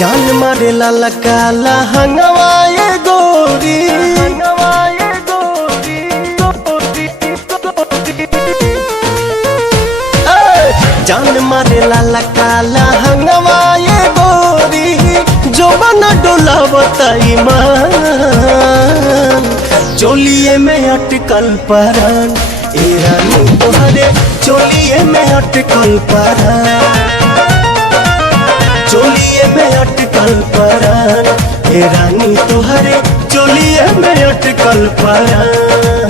जान मारे लाला काला हंगवाए गोरी जान मारे लाला काला हंगवाए गोरी जो बना डोला बताई मान चोलिए में अटकल परान ए रानी तोहरे चोलिए में अटकल परान चोलिए में अटकल परान ए रानी तोहरे चोलिए में अटकल परान।